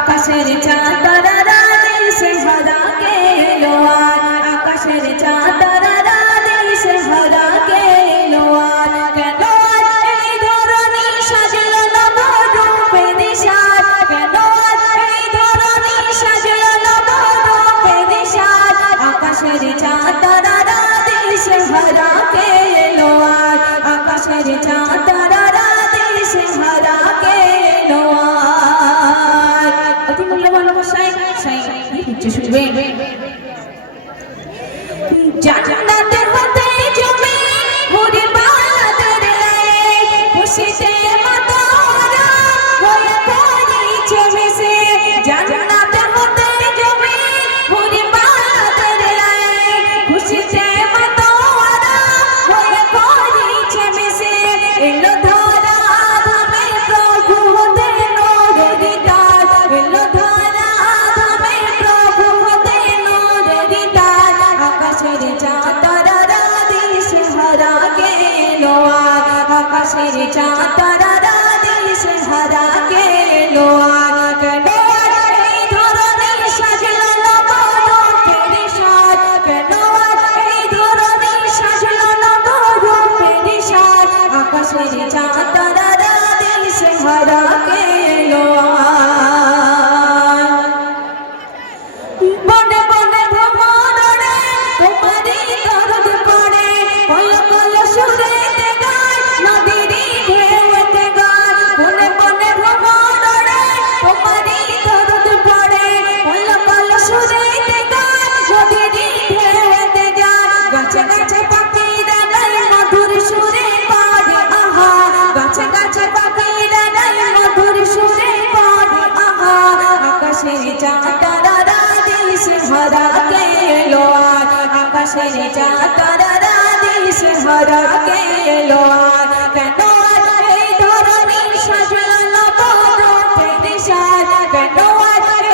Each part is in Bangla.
আকাশের চাঁদ তারারা দেশে হারা গেলো আর আকাশের চাঁদ তারারা দেশে হারা গেলো আর কেন এই ধরনী সাজলো নবরূপে নিশাদ কেন এই ধরনী সাজলো নবরূপে নিশাদ আকাশের চাঁদ তারারা দেশে হারা গেলো আর আকাশের চাঁদ তারারা দেশে হারা গেলো আর অতি মূল্যবান ভাষায় শুনবে জান্নাতে হতে জমি ঘুরে বালাদের লায়ে খুশিতে মাতোরা হয়ে পড়েছে ভেসে জান্নাতে হতে জমি ঘুরে বালাদের লায়ে খুশিতে মাতোরা হয়ে পড়েছে ভেসে এলো ধরা ধামে প্রভু হতে নূরের দিদার এলো ধরা ধামে প্রভু হতে নূরের দিদার আকাশের চাঁদ তারারা দেশে হারা গেলো আর আকাশের চাঁদ তারারা দেশে হারা গেলো আর কেন এই ধরনের সাজলো নবরূপের সাজ কেন এই ধরনের সাজলো নবরূপের সাজ আকাশের চাঁদ তারারা দেশে হারা গেলো আর বনে বনে ভ্রমরে তোমারই দরদ পড়ে কল কল সুরেতে গায় নদীরই ঢেউতে গায় বনে বনে ভ্রমরে তোমারই দরদ পড়ে কল কল সুরেতে গায় নদীরই ঢেউতে গায় গাছে গাছে পাখিরা গায় মধুর সুরে পাড়ে আহা গাছে গাছে পাখিরা গায় মধুর সুরে পাড়ে আহা আকাশের চাঁদ তারারা দেশে হারা গেলো আর আকাশের চাঁদ তারারা দেশে হারা গেলো আর কেন এই ধরনের সাজলো নবরূপের সাজ কেন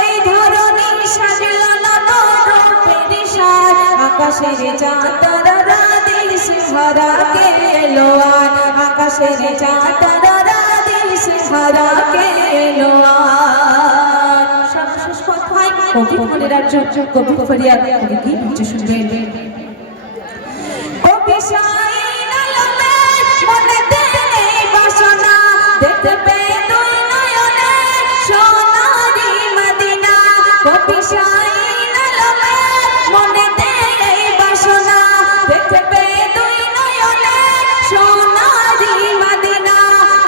এই ধরনের সাজলো নবরূপের সাজ আকাশের চাঁদ তারারা দেশে হারা গেলো আর আকাশের চাঁদ তারারা দেশে হারা গেলো আর সর্বশেষ কথায় কবি মনে রাজ্য কবি ফরিয়াদ কবি কি নিচে শুনবেন কবি শাইন আলমের মনেতে নেই বাসনা দেখবে দুই নয়নে সোনারি মদিনা কবি শাইন আলমের মনেতে নেই বাসনা দেখবে দুই নয়নে সোনারি মদিনা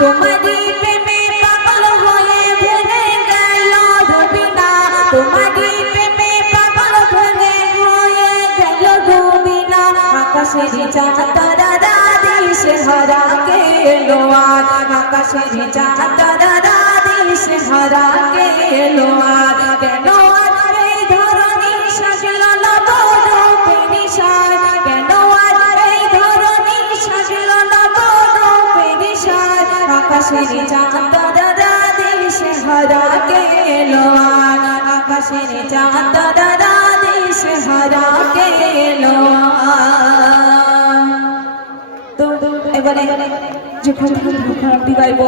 তোমারই প্রেমে পাগল হয়ে ভেঙে গেল রবিনা তোমারই প্রেমে পাগল ভেঙে হয়ে গেল রবিনা আকাশের চাঁদ তারারা দেশে হারা গেলো আর আকাশের চাঁদ তারারা দেশে হারা গেলো আর কেন এই ধরনের সাজলো নবরূপের সাজ কেন এই ধরনের সাজলো নবরূপের সাজ আকাশের চাঁদ তারারা দেশে হারা গেলো আর আকাশের চাঁদ তারারা দেশে হারা গেলো তো এবারে যখন খারাপ গাইব